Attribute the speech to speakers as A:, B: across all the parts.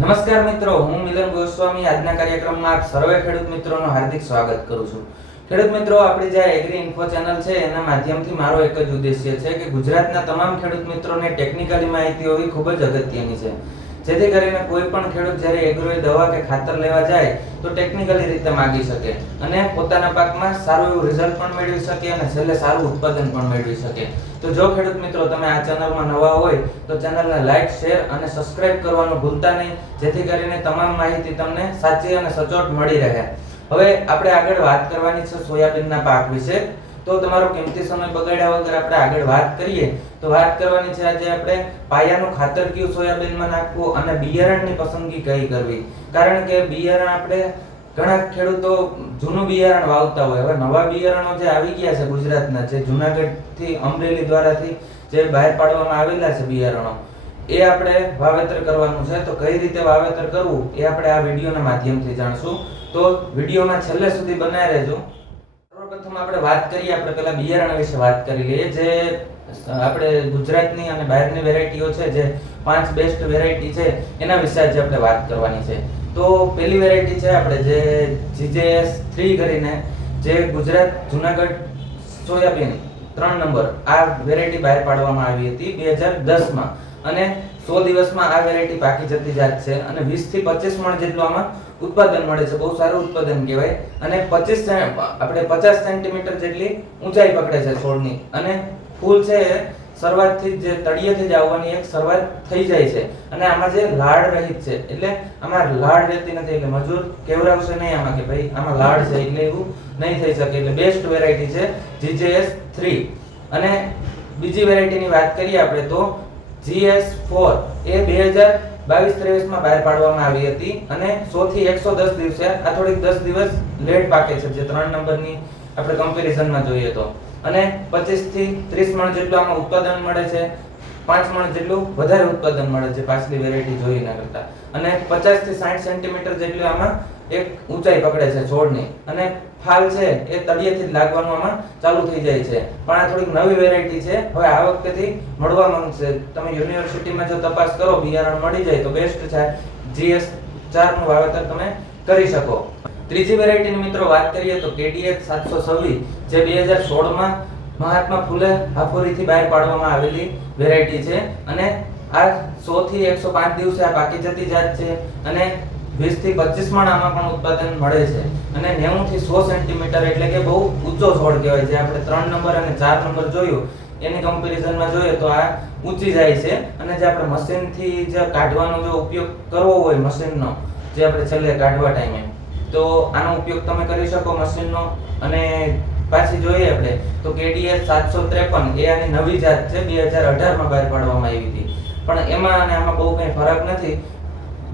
A: નમસ્કાર મિત્રો, હું મિલન ગોસ્વામી. આજના કાર્યક્રમમાં આપ સર્વે ખેડૂત મિત્રોનો હાર્દિક સ્વાગત કરું છું. ખેડૂત મિત્રો, આપણી જે એગ્રી ઇન્ફો ચેનલ છે, એના માધ્યમથી મારો એક જ ઉદ્દેશ્ય છે કે ગુજરાતના તમામ ખેડૂત મિત્રોને ટેકનિકલી માહિતી હોવી ખૂબ જ અગત્યની છે. જેથી કરીને કોઈ પણ ખેડૂત જ્યારે એગ્રોએ દવા કે ખાતર લેવા જાય, તો ટેકનિકલી રીતે માગી શકે. અને પોતાના પાકમાં સારું એવું રિઝલ્ટ પણ મેળવી શકે અને છેલ્લે સારું ઉત્પાદન પણ મેળવી શકે. તો જો ખેડૂત મિત્રો તમે આ ચેનલમાં નવા હોય, તો ચેનલને લાઇક શેર અને સબસ્ક્રાઇબ કરવાનું ભૂલતા નહીં. જેથી કરીને તમામ માહિતી તમને સાચી અને સચોટ મળી રહે. હવે આપણે આગળ વાત કરવાની છે સોયાબીનના પાક વિશે. તો તમારો કિંમતી સમય બગાડ્યા વગર આપણે આગળ વાત કરીએ, તો વાત કરવાની છે આજે આપણે પાયાનું ખાતર કયું સોયાબીનમાં નાખવું અને બિયારણની પસંદગી કઈ કરવી? કારણ કે બિયારણ આપણે ઘણા ખેડૂતો જૂનું બિયારણ વાવતા હોય. હવે નવા બિયારણો જે આવી ગયા છે ગુજરાતના, જે જુનાગઢથી, અમરેલી દ્વારાથી જે બહાર પાડવામાં આવેલા છે બિયારણો, એ આપણે વાવેતર કરવાનું છે. તો કઈ રીતે વાવેતર કરવું એ આપણે આ વિડીયોના માધ્યમથી જાણશું. તો વિડીયોમાં છેલ્લે સુધી બનાવી રહેજો. સર્વપ્રથમ આપણે વાત કરીએ, આપણે પેલા બિયારણ વિશે વાત કરી લઈએ. જે આપણે ગુજરાતની અને બહારની વેરાયટીઓ છે, જે પાંચ બેસ્ટ વેરાયટી છે, એના વિશે આજે આપણે વાત કરવાની છે. તો પહેલી વેરાયટી છે આપણે જે જીજેએસ થ્રી કરીને, જે ગુજરાત જુનાગઢ સોયાબીન, ત્રણ નંબર. આ વેરાયટી બહાર પાડવામાં આવી હતી બે હજાર દસમાં. અને સો દિવસમાં આ વેરાયટી પાકી જતી જાત છે અને વીસથી પચીસ મણ જેટલું આમાં ઉત્પાદન મળે છે. બહુ સારું ઉત્પાદન કહેવાય. અને પચીસ આપણે પચાસ સેન્ટીમીટર જેટલી ઊંચાઈ પકડે છે છોડની. અને ફૂલ છે શરૂઆતથી જે તળિયેથી જ આવવાની એક શરૂઆત થઈ જાય છે. અને આમાં જે લાડ રહિત છે, એટલે આમાં લાડ રહેતી નથી, એટલે મજૂર કેવરાવશે નહીં આમાં કે ભાઈ, આમાં લાડ છે એટલે એવું નહીં થઈ શકે. એટલે બેસ્ટ વેરાયટી છે જીજેએસ થ્રી અને બીજી વેરાયટીની વાત કરીએ આપણે તો જીએસ ફોર એ બે હજાર બાવીસ ત્રેવીસમાં બહાર પાડવામાં આવી હતી અને સોથી એકસો દસ દિવસે આ થોડીક દસ દિવસ લેટ પાકે છે, જે ત્રણ નંબરની આપણે કમ્પેરિઝનમાં જોઈએ તો. અને પચીસથી ત્રીસ મણ જેટલું આમાં ઉત્પાદન મળે છે, પાંચ મણ જેટલું વધારે ઉત્પાદન મળે છે, પાછલી વેરાયટી જોઈને કરતા. અને પચાસથી સાઠ સેન્ટીમીટર જેટલું આમાં એક ઊંચાઈ પકડે છે છોડની. અને ફાલ છે એ તળિયેથી લાગવાનું આમાં ચાલુ થઈ જાય છે. પણ આ થોડીક નવી વેરાયટી છે. હવે આ વખતેથી મળવા માંગશે. તમે યુનિવર્સિટીમાં જો તપાસ કરો, બિયારણ મળી જાય તો બેસ્ટ છે. જીએસ ચારનું વાવેતર તમે કરી શકો. ત્રીજી વેરાયટીની મિત્રો વાત કરીએ તો કેડીએચ સાતસો છવ્વીસ, જે બે હજાર સોળમાં મહાત્મા ફૂલે હાફોરીથી બહાર પાડવામાં આવેલી વેરાયટી છે. અને આ સો થી એકસો પાંચ દિવસે આ પાકી જતી જાત છે. અને વીસથી પચીસ મણ આમાં પણ ઉત્પાદન મળે છે. અને નેવું થી સો સેન્ટીમીટર એટલે કે બહુ ઊંચો છોડ કહેવાય. જે આપણે ત્રણ નંબર અને ચાર નંબર જોયું, એની કમ્પેરિઝનમાં જોઈએ તો આ ઊંચી જાય છે. અને જે આપણે મશીનથી જે કાઢવાનો જો ઉપયોગ કરવો હોય મશીનનો, જે આપણે છેલ્લે કાઢવા ટાઈમે, તો આનો ઉપયોગ તમે કરી શકો મશીનનો. અને પાછી જોઈએ આપણે, તો કેડીએસ સાતસો ત્રેપન એ આની નવી જાત છે, બે હજાર અઢારમાં બહાર પાડવામાં આવી હતી. પણ એમાં અને આમાં બહુ કંઈ ફરક નથી.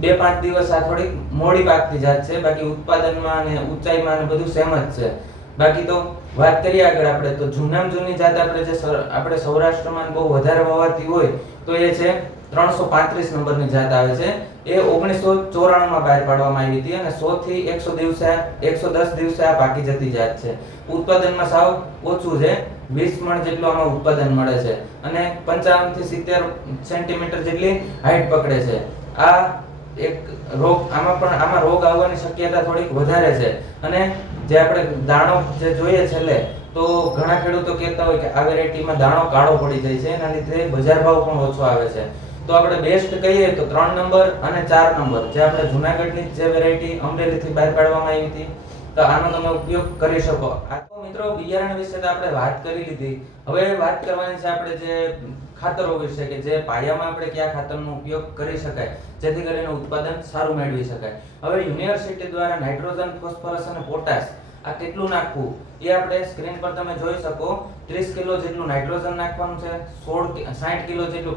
A: બે પાંચ દિવસ આ થોડીક મોડી પાકતી જાત છે. બાકી ઉત્પાદનમાં અને ઊંચાઈમાં અને બધું સેમ જ છે. બાકી તો વાત કરીએ આગળ આપણે, તો જૂનામાં જૂની જાત આપણે જે આપણે સૌરાષ્ટ્રમાં બહુ વધારે વવાતી હોય, તો એ છે ત્રણસો પાંત્રીસ નંબરની જાત આવે છે. એ ઓગણીસો ચોરાણુંમાં બહાર પાડવામાં આવી હતી અને સો થી એકસો દિવસે, એકસો દસ દિવસે આ પાકી જતી જાત છે. ઉત્પાદનમાં સાવ ઓછું છે. વીસ મણ જેટલું આમાં ઉત્પાદન મળે છે. અને પંચાવનથી સિત્તેર સેન્ટીમીટર જેટલી હાઈટ પકડે છે. આ એક રોગ, આમાં પણ, આમાં રોગ આવવાની શક્યતા થોડીક વધારે છે. અને જે આપણે દાણો જે જોઈએ છેલ્લે, તો ઘણા ખેડૂતો કહેતા હોય કે આ વેરાયટીમાં દાણો કાળો પડી જાય છે, એના લીધે બજાર ભાવ પણ ઓછો આવે છે. તો આપણે બેસ્ટ કહીએ તો ત્રણ નંબર અને ચાર નંબર, જે આપણે જુનાગઢની જે વેરાયટી અમરેલીથી બહાર પાડવામાં આવી હતી તો આનો તમે ઉપયોગ કરી શકો. તો મિત્રો બિયારણ વિશે તો આપણે વાત કરી લીધી. હવે વાત કરવાની છે આપણે જે ખાતરો વિશે કે જે પાયામાં આપણે કયા ખાતરનો ઉપયોગ કરી શકાય, જેથી કરીને ઉત્પાદન સારું મેળવી શકાય. હવે યુનિવર્સિટી દ્વારા નાઇટ્રોજન, ફોસ્ફરસ અને પોટાશ આ કેટલું નાખવું, એ આપણે સ્ક્રીન પર તમે જોઈ શકો. ત્રીસ કિલો જેટલું નાઇટ્રોજન નાખવાનું છે, સોળ સાઠ કિલો જેટલું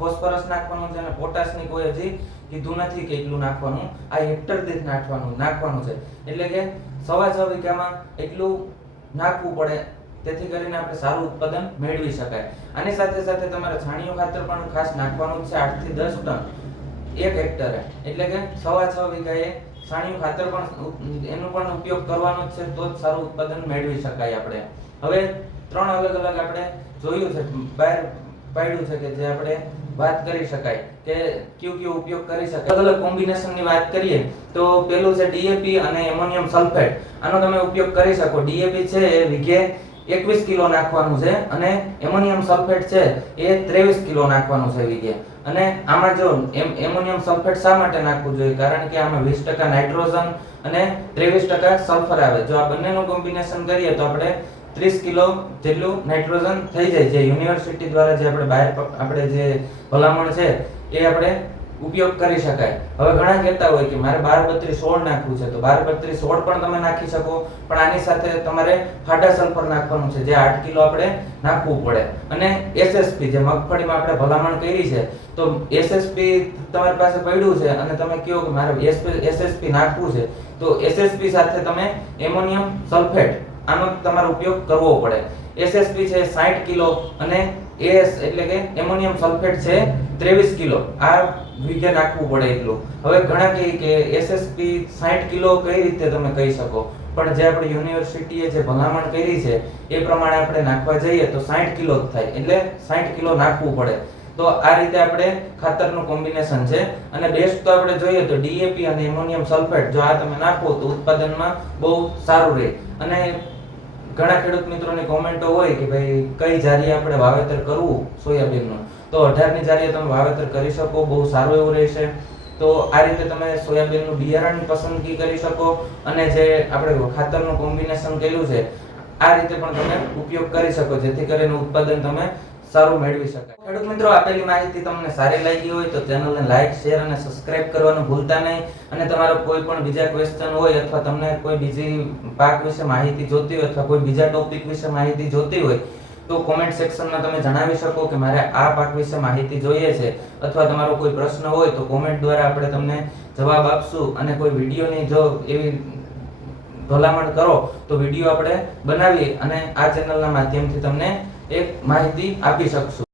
A: ફોસ્ફરસ નાખવાનું છે અને પોટાશની કોઈ હજી કીધું નથી કે એટલું નાખવાનું. આ હેક્ટર દીઠ નાખવાનું નાખવાનું છે. એટલે કે સવા છ વીઘામાં એટલું નાખવું પડે, તેથી કરીને આપણે સારું ઉત્પાદન મેળવી શકાય. આની સાથે સાથે તમારે છાણિયું ખાતર પણ ખાસ નાખવાનું છે, આઠથી દસ ટન, એક હેક્ટરે. એટલે કે સવા છ વીઘાએ છાણિયું ખાતર પણ એનો પણ ઉપયોગ કરવાનો છે, તો જ સારું ઉત્પાદન મેળવી શકાય આપણે. હવે ત્રણ અલગ અલગ આપણે જોયું છે, બહાર પાડ્યું છે કે જે આપણે વાત કરી શકાય કે કયું કયું ઉપયોગ કરી શકાય. અલગ અલગ કોમ્બિનેશનની વાત કરીએ તો પેલું છે ડીએપી અને એમોનિયમ સલ્ફેટ આનો તમે ઉપયોગ કરી શકો. ડીએપી છે એ વીઘે એકવીસ કિલો નાખવાનું છે અને એમોનિયમ સલ્ફેટ છે એ ત્રેવીસ કિલો નાખવાનું છે વીઘે. અને આમાં જો એમ એમોનિયમ સલ્ફેટ શા માટે નાખવું જોઈએ? કારણ કે આમાં વીસ ટકા નાઇટ્રોજન અને ત્રેવીસ ટકા સલ્ફર આવે. જો આ બંનેનું કોમ્બિનેશન કરીએ તો આપણે ત્રીસ કિલો જેટલું નાઇટ્રોજન થઈ જાય જે યુનિવર્સિટી દ્વારા જે આપણે બહાર આપણે જે ભલામણ છે, એ આપણે ઉપયોગ કરી શકાય. હવે ઘણા કહેતા હોય કે મારે બાર બત્રીસ સોળ નાખવું છે, તો બાર બત્રીસ સોળ પણ તમે નાખી શકો, પણ આની સાથે તમારે ફાટા સલ્ફર નાખવાનું છે, જે આઠ કિલો આપણે નાખવું પડે. અને એસએસપી જે મગફળીમાં આપણે ભલામણ કરી છે, તો એસએસપી તમારી પાસે પડ્યું છે અને તમે કહો કે મારે એસએસપી નાખવું છે, તો એસએસપી સાથે તમે એમોનિયમ સલ્ફેટ આનો તમારે ઉપયોગ કરવો પડે. એસએસપી છે 60 કિલો અને એએસ એટલે કે એમોનિયમ સલ્ફેટ છે 23 કિલો. આ વિગે નાખવું પડે એટલું. હવે ઘણા કહે કે એસએસપી 60 કિલો કઈ રીતે તમે કહી શકો? પણ જે આપણે યુનિવર્સિટીએ જે ભલામણ કરી છે, એ પ્રમાણે આપણે નાખવા જઈએ તો 60 કિલો જ થાય. એટલે 60 કિલો નાખવું પડે. તો આ રીતે આપણે ખાતરનું કોમ્બિનેશન છે. અને બેસ્ટ તો આપણે જોઈએ તો ડીએપી અને એમોનિયમ સલ્ફેટ જો આ તમે નાખો તો ઉત્પાદનમાં બહુ સારું રહે. અને ઘણા ખેડૂત મિત્રોની કોમેન્ટો હોય કે ભાઈ, કઈ જારી આપણે વાવેતર કરવું સોયાબીનનું? તો અઢારની જારીએ તમે વાવેતર કરી શકો, બહુ સારું એવું રહેશે. તો આ રીતે તમે સોયાબીનનું બિયારણની પસંદગી કરી શકો અને જે આપણે ખાતરનું કોમ્બિનેશન કર્યું છે, આ રીતે પણ તમે ઉપયોગ કરી શકો, જેથી કરીને ઉત્પાદન તમે સારું મેળવી શકાય. ખેડૂત મિત્રો આપેલી માહિતી તમને સારી લાગી હોય તો ચેનલને લાઈક, શેર અને સબસ્ક્રાઇબ કરવાનું ભૂલતા નહીં. અને તમારો કોઈ પણ બીજા ક્વેશ્ચન હોય અથવા તમને કોઈ બીજી પાક વિશે માહિતી જોતી હોય અથવા કોઈ બીજા ટોપિક વિશે માહિતી જોતી હોય, તો કોમેન્ટ સેક્શનમાં તમે જણાવી શકો કે મારે આ પાક વિશે માહિતી જોઈએ છે. અથવા તમારો કોઈ પ્રશ્ન હોય તો કોમેન્ટ દ્વારા આપણે તમને જવાબ આપશું. અને કોઈ વિડીયોની જો એવી ભલામણ કરો તો વીડિયો આપણે બનાવી અને આ ચેનલના માધ્યમથી તમને એક માહિતી આપી શકશું.